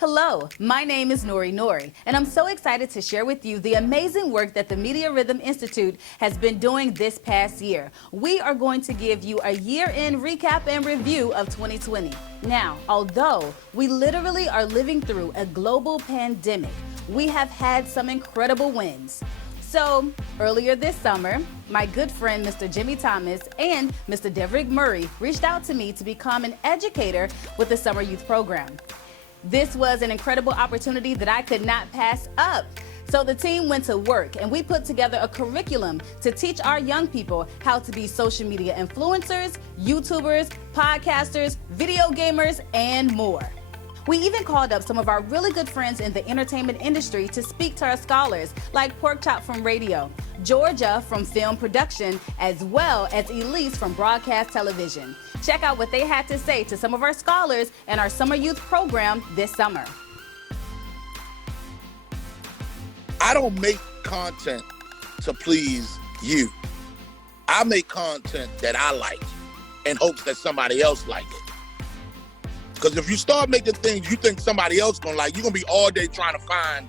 Hello, my name is Nori, and I'm so excited to share with you the amazing work that the Media Rhythm Institute has been doing this past year. We are going to give you a year-end recap and review of 2020. Now, although we literally are living through a global pandemic, we have had some incredible wins. So, earlier this summer, my good friend Mr. Jimmy Thomas and Mr. Deverick Murray reached out to me to become an educator with the Summer Youth Program. This was an incredible opportunity that I could not pass up. So the team went to work and we put together a curriculum to teach our young people how to be social media influencers, YouTubers, podcasters, video gamers, and more. We even called up some of our really good friends in the entertainment industry to speak to our scholars, like Porkchop from radio, Georgia from film production, as well as Elise from broadcast television. Check out what they had to say to some of our scholars in our Summer Youth Program this summer. I don't make content to please you. I make content that I like in hopes that somebody else like it. Because if you start making things you think somebody else gonna like, you're gonna be all day trying to find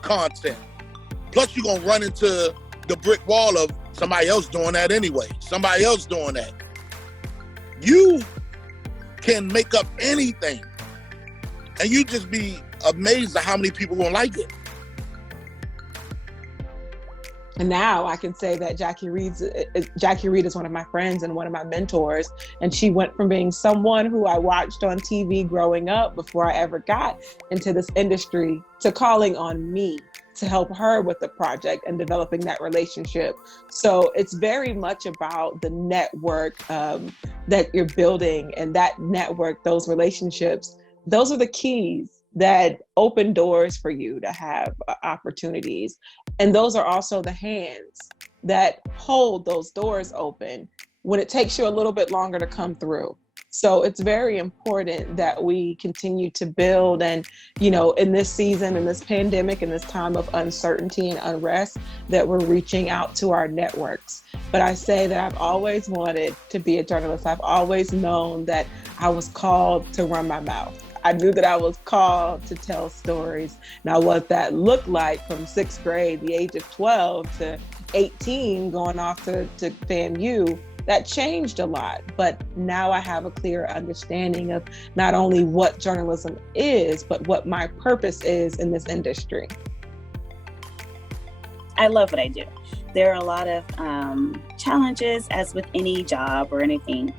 content. Plus you're gonna run into the brick wall of somebody else doing that anyway. Somebody else doing that. You can make up anything and you just be amazed at how many people gonna like it. And now I can say that Jackie Reed is one of my friends and one of my mentors. And she went from being someone who I watched on TV growing up before I ever got into this industry to calling on me to help her with the project and developing that relationship. So it's very much about the network that you're building, and that network, those relationships, those are the keys that open doors for you to have opportunities. And those are also the hands that hold those doors open when it takes you a little bit longer to come through. So it's very important that we continue to build. And, you know, in this season, in this pandemic, in this time of uncertainty and unrest, that we're reaching out to our networks. But I say that I've always wanted to be a journalist. I've always known that I was called to run my mouth. I knew that I was called to tell stories. Now, what that looked like from sixth grade, the age of 12 to 18, going off to FAMU, that changed a lot. But now I have a clear understanding of not only what journalism is, but what my purpose is in this industry. I love what I do. There are a lot of challenges, as with any job or anything.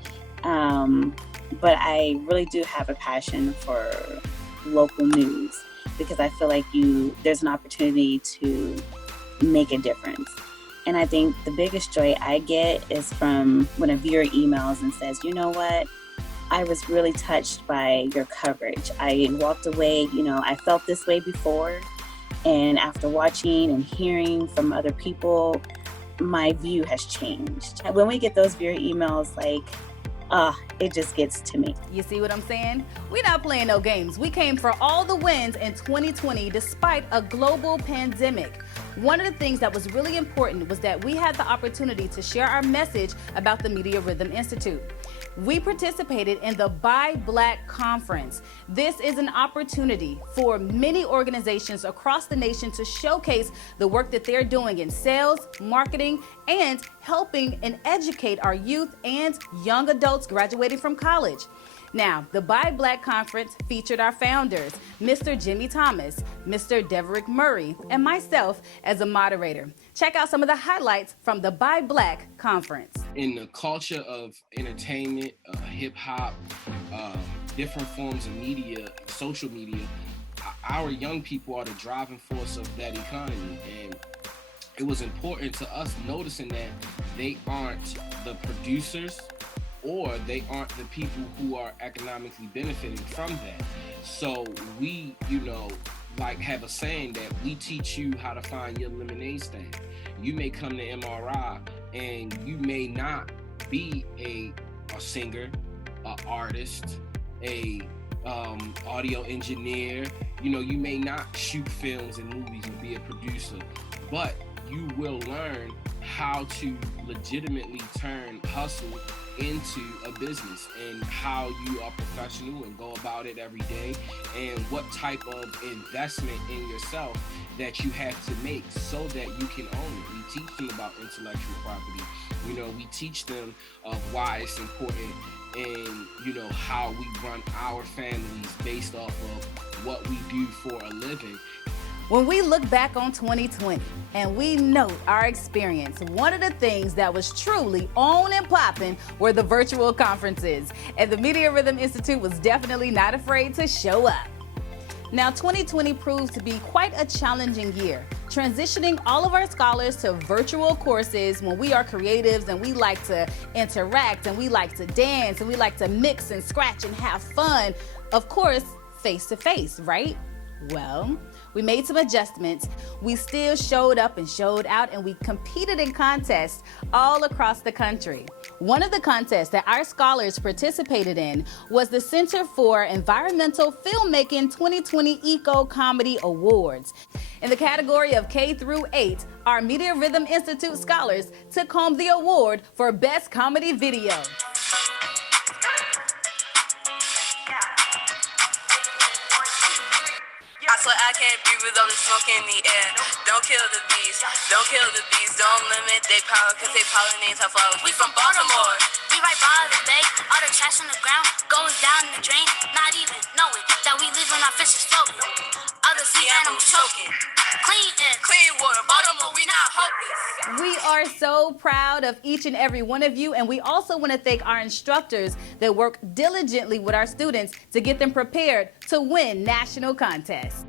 But I really do have a passion for local news because I feel like there's an opportunity to make a difference. And I think the biggest joy I get is from when a viewer emails and says, you know what, I was really touched by your coverage. I walked away, I felt this way before. And after watching and hearing from other people, my view has changed. When we get those viewer emails, it just gets to me. You see what I'm saying? We're not playing no games. We came for all the wins in 2020 despite a global pandemic. One of the things that was really important was that we had the opportunity to share our message about the Media Rhythm Institute. We participated in the Buy Black Conference. This is an opportunity for many organizations across the nation to showcase the work that they're doing in sales, marketing, and helping and educate our youth and young adults graduating from college. Now, the Buy Black Conference featured our founders, Mr. Jimmy Thomas, Mr. Deverick Murray, and myself as a moderator. Check out some of the highlights from the Buy Black Conference. In the culture of entertainment, hip hop, different forms of media, social media, our young people are the driving force of that economy. And it was important to us noticing that they aren't the producers or they aren't the people who are economically benefiting from that. So we, have a saying that we teach you how to find your lemonade stand. You may come to MRI and you may not be a singer, an artist, a audio engineer. You may not shoot films and movies and be a producer, but you will learn how to legitimately turn hustle into a business and how you are professional and go about it every day, and what type of investment in yourself that you have to make so that you can own it. We teach them about intellectual property. We teach them why it's important, and how we run our families based off of what we do for a living. When we look back on 2020 and we note our experience, one of the things that was truly on and popping were the virtual conferences, and the Media Rhythm Institute was definitely not afraid to show up. Now, 2020 proved to be quite a challenging year, transitioning all of our scholars to virtual courses when we are creatives and we like to interact and we like to dance and we like to mix and scratch and have fun. Of course, face to face, right? Well, we made some adjustments. We still showed up and showed out, and we competed in contests all across the country. One of the contests that our scholars participated in was the Center for Environmental Filmmaking 2020 Eco Comedy Awards. In the category of K through 8, our Media Rhythm Institute scholars took home the award for Best Comedy Video. I swear I can't breathe with all the smoke in the air. Don't kill the bees, don't kill the bees. Don't limit their power, cause they pollinate our flowers. We from Baltimore. We right by the bay, all the trash on the ground goes down in the drain. Not even knowing that we live on our fishes floating. Other sea animals choking. Clean air, Clean water, Baltimore, we not hopeless. We are so proud of each and every one of you, and we also want to thank our instructors that work diligently with our students to get them prepared to win national contests.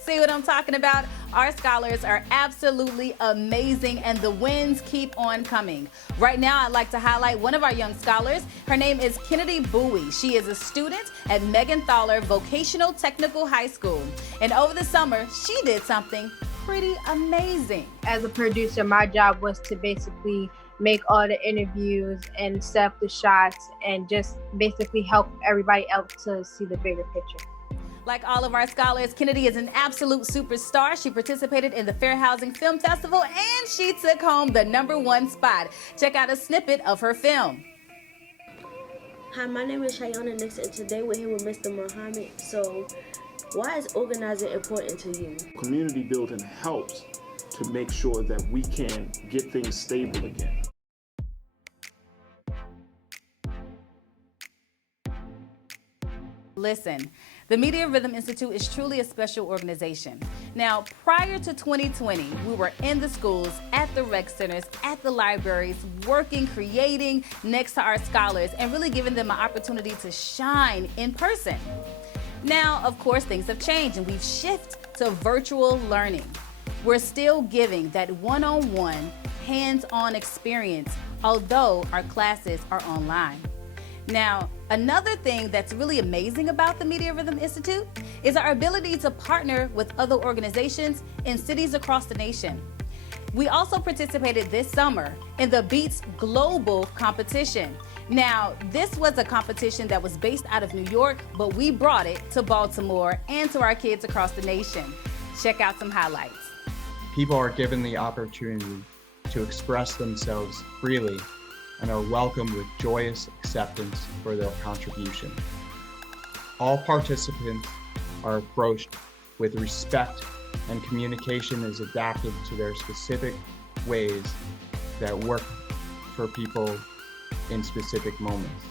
See what I'm talking about? Our scholars are absolutely amazing, and the wins keep on coming. Right now, I'd like to highlight one of our young scholars. Her name is Kennedy Bowie. She is a student at Megenthaler Vocational Technical High School. And over the summer, she did something pretty amazing. As a producer, my job was to basically make all the interviews and set up the shots and just basically help everybody else to see the bigger picture. Like all of our scholars, Kennedy is an absolute superstar. She participated in the Fair Housing Film Festival, and she took home the #1 spot. Check out a snippet of her film. Hi, my name is Shayona Nix, and today we're here with Mr. Muhammad. So, why is organizing important to you? Community building helps to make sure that we can get things stable again. Listen, the Media Rhythm Institute is truly a special organization. Now, prior to 2020, we were in the schools, at the rec centers, at the libraries, working, creating next to our scholars, and really giving them an opportunity to shine in person. Now, of course, things have changed, and we've shifted to virtual learning. We're still giving that one-on-one, hands-on experience, although our classes are online. Now, another thing that's really amazing about the Media Rhythm Institute is our ability to partner with other organizations in cities across the nation. We also participated this summer in the Beats Global competition. Now, this was a competition that was based out of New York, but we brought it to Baltimore and to our kids across the nation. Check out some highlights. People are given the opportunity to express themselves freely and are welcomed with joyous acceptance for their contribution. All participants are approached with respect, and communication is adapted to their specific ways that work for people in specific moments.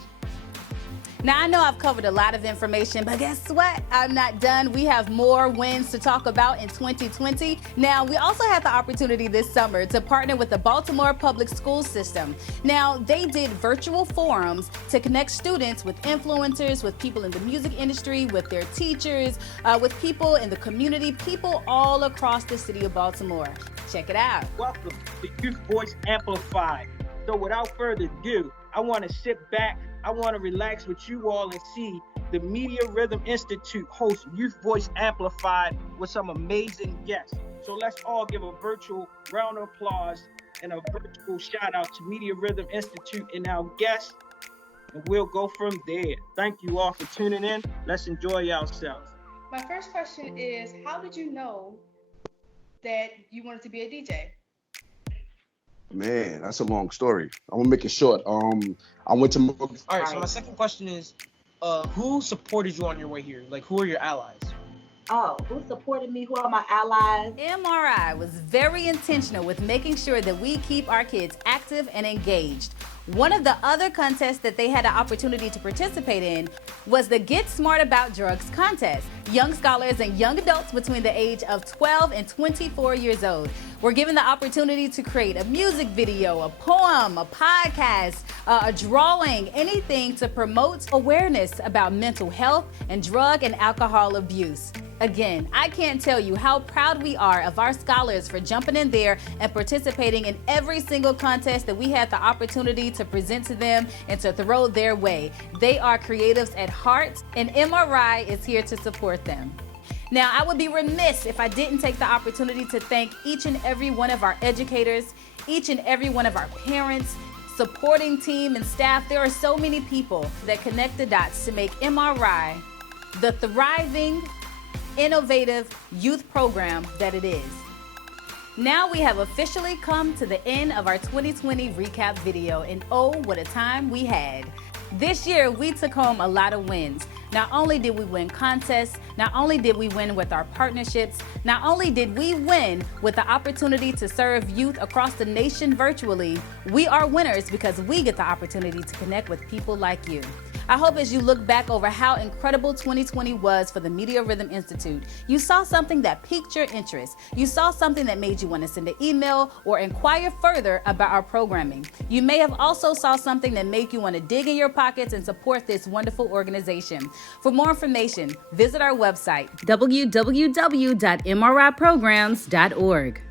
Now, I know I've covered a lot of information, but guess what? I'm not done. We have more wins to talk about in 2020. Now, we also had the opportunity this summer to partner with the Baltimore Public School System. Now, they did virtual forums to connect students with influencers, with people in the music industry, with their teachers, with people in the community, people all across the city of Baltimore. Check it out. Welcome to Youth Voice Amplified. So without further ado, I want to sit back, I want to relax with you all and see the Media Rhythm Institute host Youth Voice Amplified with some amazing guests. So let's all give a virtual round of applause and a virtual shout out to Media Rhythm Institute and our guests, and we'll go from there. Thank you all for tuning in. Let's enjoy ourselves. My first question is, how did you know that you wanted to be a DJ? Man, that's a long story. I'm gonna make it short. I went to. All right. So my second question is, who supported you on your way here? Like, who are your allies? Oh, who supported me? Who are my allies? MRI was very intentional with making sure that we keep our kids active and engaged. One of the other contests that they had the opportunity to participate in was the Get Smart About Drugs contest. Young scholars and young adults between the age of 12 and 24 years old were given the opportunity to create a music video, a poem, a podcast, a drawing, anything to promote awareness about mental health and drug and alcohol abuse. Again, I can't tell you how proud we are of our scholars for jumping in there and participating in every single contest that we had the opportunity to present to them and to throw their way. They are creatives at heart, and MRI is here to support them. Now, I would be remiss if I didn't take the opportunity to thank each and every one of our educators, each and every one of our parents, supporting team and staff. There are so many people that connect the dots to make MRI the thriving, innovative youth program that it is. Now we have officially come to the end of our 2020 recap video, and oh, what a time we had. This year, we took home a lot of wins. Not only did we win contests, not only did we win with our partnerships, not only did we win with the opportunity to serve youth across the nation virtually, we are winners because we get the opportunity to connect with people like you. I hope as you look back over how incredible 2020 was for the Media Rhythm Institute, you saw something that piqued your interest. You saw something that made you want to send an email or inquire further about our programming. You may have also saw something that made you want to dig in your pockets and support this wonderful organization. For more information, visit our website, www.mriprograms.org.